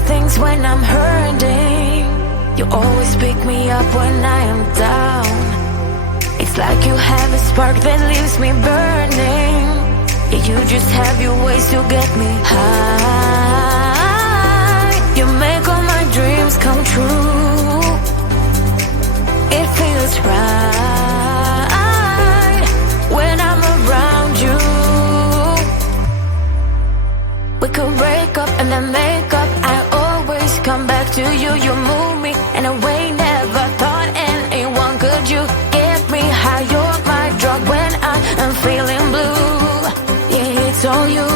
right things when I'm hurting. You always pick me up when I am down. It's like you have a spark that leaves me burning. Yeah, you just have your ways to get me high. You make all my dreams come true. It feels right when I'm around you. We could break up and then make up. I always come back to you. You move me in a way never thought anyone could. You get me high. You're my drug when I am feeling blue. Yeah, it's all you,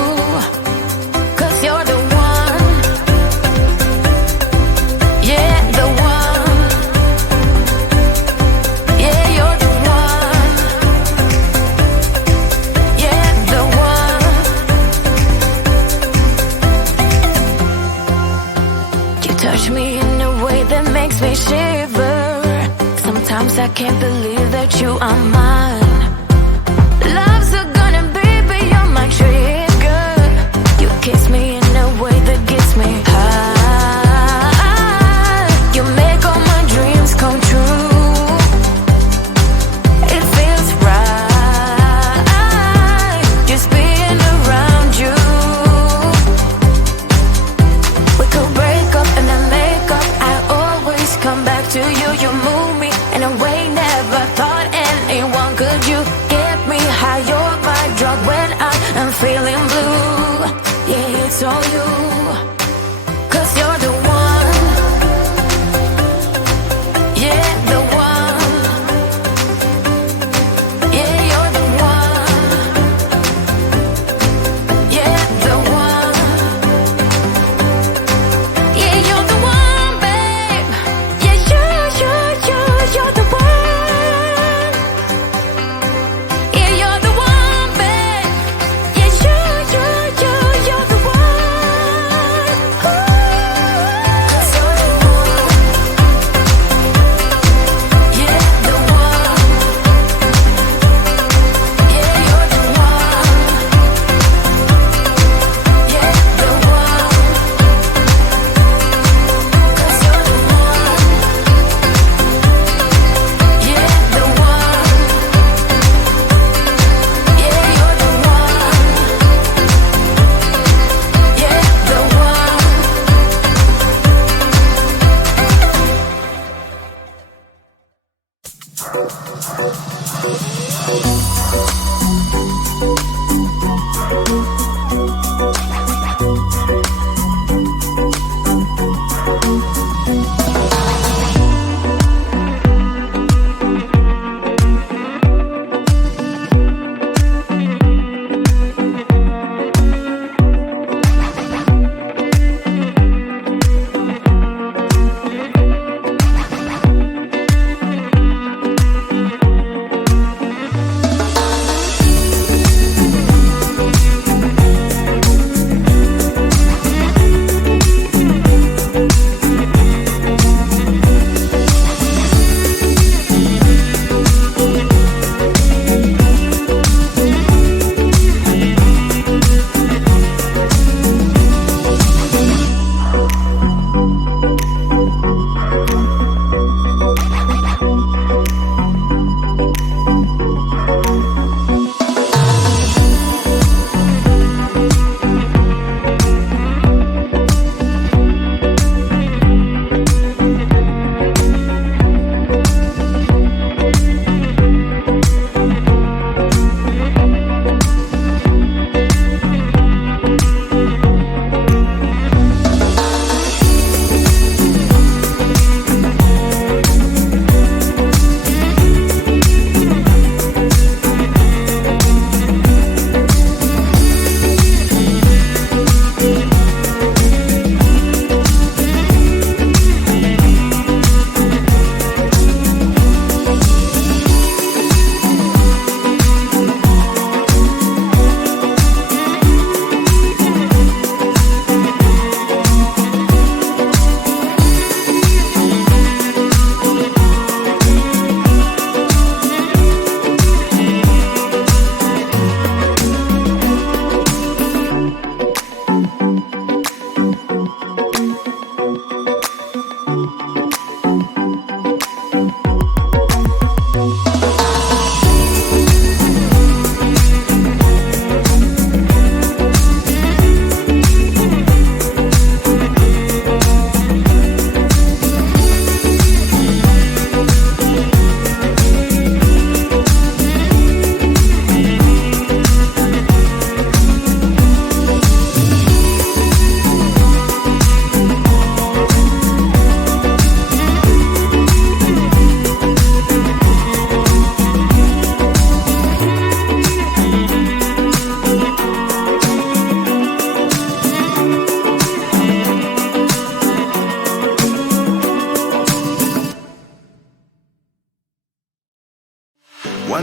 'cause you're the one. Yeah, the one. Yeah, you're the one. Yeah, the one. You touch me in a way that makes me shiver. Sometimes I can't believe that you are mine. Love's a gun and baby you're my trigger. You kiss me in a way that gets me high. You make all my dreams come true. It feels right just being around you. We could break up and then make up. I always come back to you. You move me in a way never thought anyone could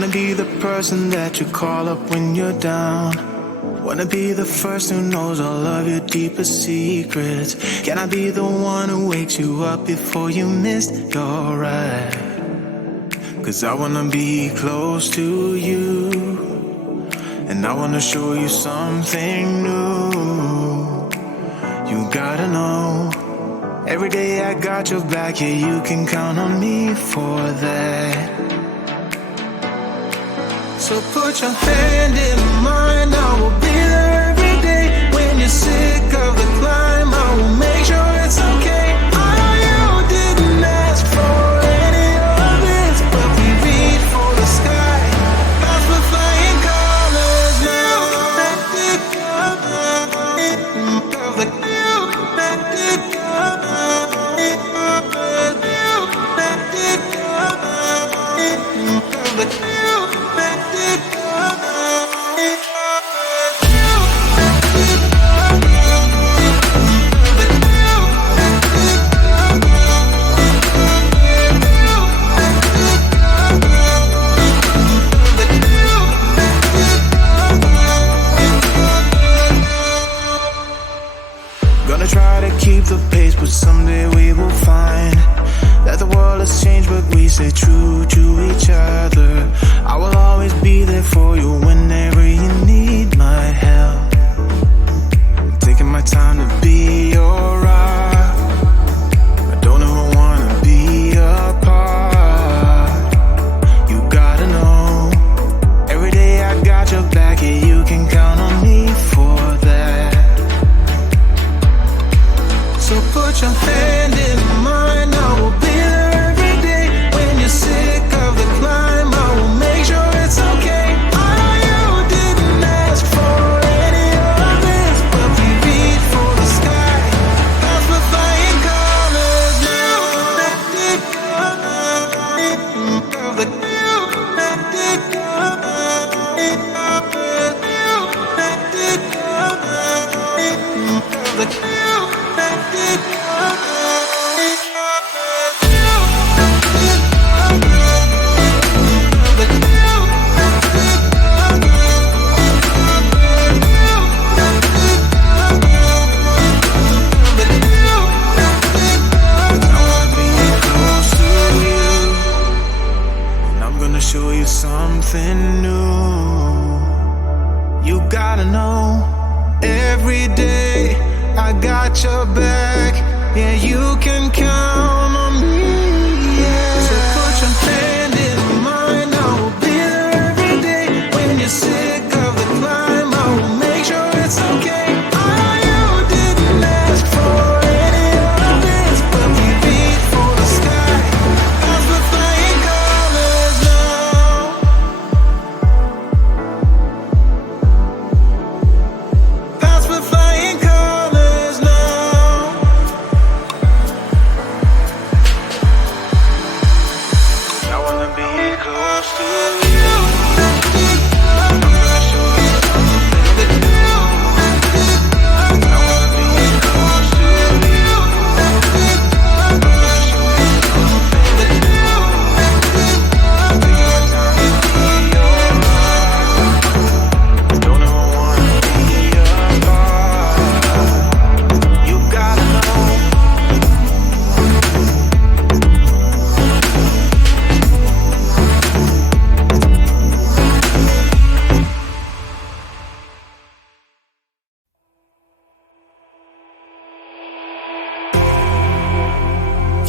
Wanna be the person that you call up when you're down. Wanna be the first who knows all of your deepest secrets. Can I be the one who wakes you up before you missed your ride? 'Cause I wanna be close to you, and I wanna show you something new. You gotta know, every day I got your back, yeah, you can count on me for that. So put your hand in mine, I will be there every day. When you're sick of the climb, I will make sure it's okay. I know you didn't ask for any of this, but we reach for the sky. That's for flying colors now. Gonna try to keep the pace, but someday we will find that the world has changed, but we stay true to each other. I will always be there for you whenever you need my help. I'm taking my time to be your rock. I don't ever wanna be apart. You gotta know, every day I got your back, yeah, you can count on me for that. So put your hand in mine, I will be there every day. When you're sick of the climb, I will make sure it's okay. I know you didn't ask for any of this, but we reach for the sky. That's for flying colors now. Show you something new. You gotta know, every day I got your back, yeah, you can count on me, yeah. So put your hand in mine, I will be there every day. When you're sick of the climb, I will make sure it's okay. I know you didn't ask for any of this, but we reach for the sky. That's the flying colors now. That's the flying colors now. I wanna be close to you. I'm gonna show you something new. I wanna be close to you. I'm gonna show you something new. Taking my time to be your rock. Don't ever wanna be apart. You gotta know.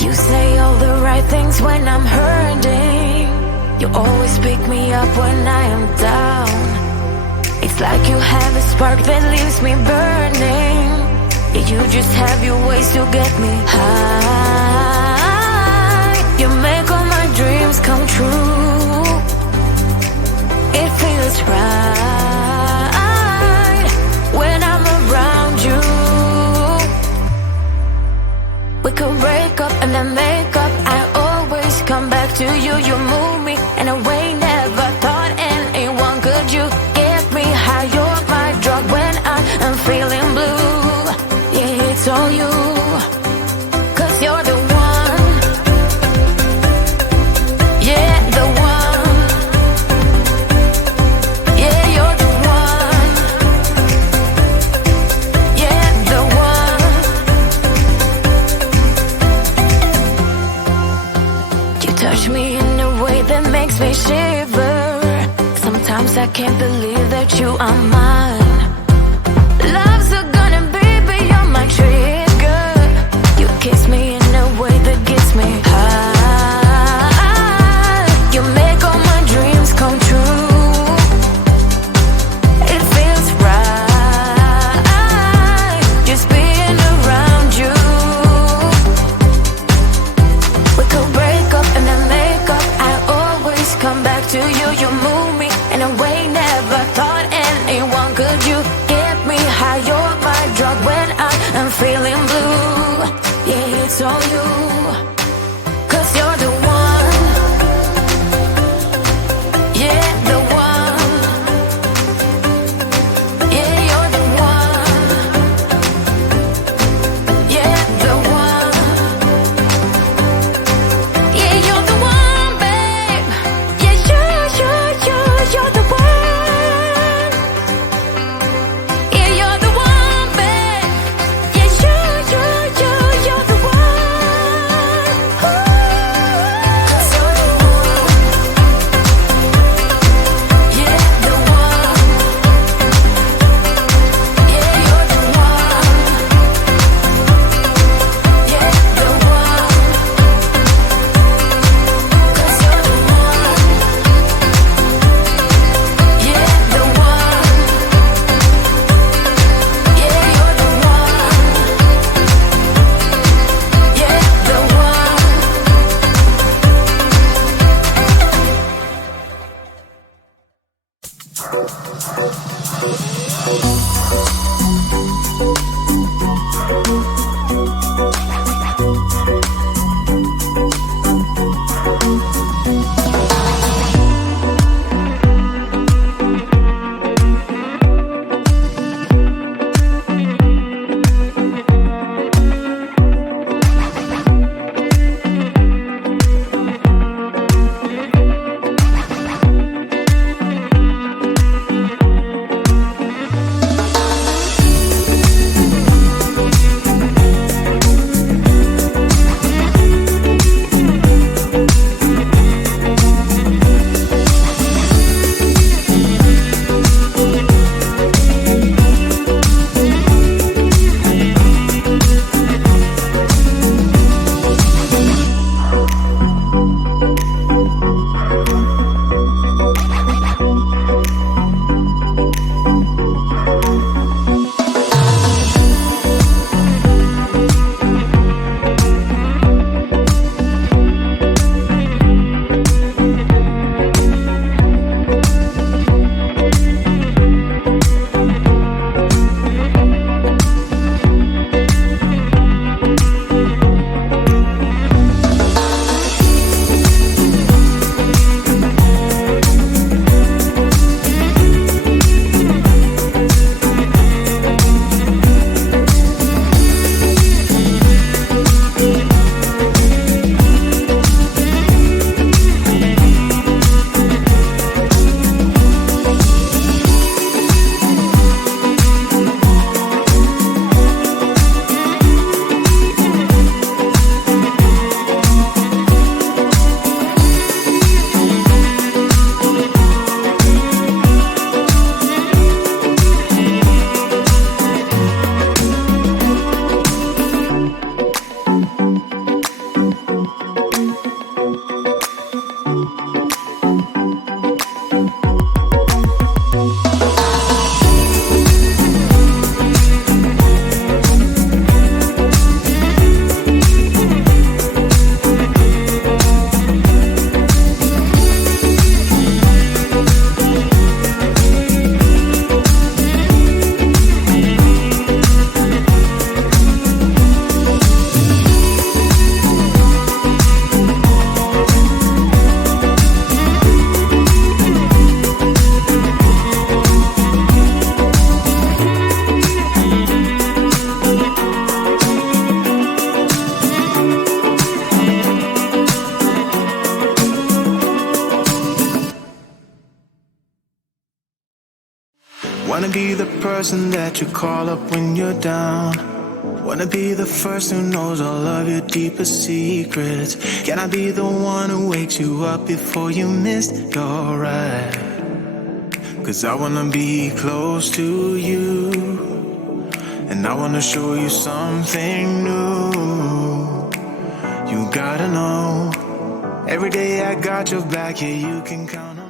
You say all the right things when I'm hurting. You always pick me up when I am down. It's like you have a spark that leaves me burning. Yeah, you just have your ways to get me high. You make all my dreams come true. It feels right when I'm around you. We could break up and then make up. I always come back to you. You move me in a way never thought anyone could. You get me high. You're my drug when I am feeling blue. Yeah, it's all you. 'Cause you're the one. Yeah, the one. I can't believe that you are mine. Love's gonna be beyond my trigger. You kiss me in a way that gets me high. You make all my dreams come true. It feels right just being around you. We could break up and then make up. I always come back to you. You move me in a way never thought anyone could. You get me high, you're my drug when I am feeling blue. Yeah, it's all you, 'cause you're the one. Yeah, the one. Yeah, you're the one. Yeah, the one. Yeah, you're the one, babe. Yeah, you're the one. Yeah, you're the one, babe. Yeah, you're the one. Ooh. 'Cause you're the one. Yeah, the one. Yeah, you're the one. Yeah, the one. 'Cause you're the one. Yeah, the one. Yeah, you're the one. Yeah, the one. Wanna be the person that you call up when you're down. Wanna be the first who knows all of your deepest secrets. Can I be the one who wakes you up before you missed your ride? 'cause I wanna be close to you, and I wanna show you something new. You gotta know, every day I got your back, yeah, you can count on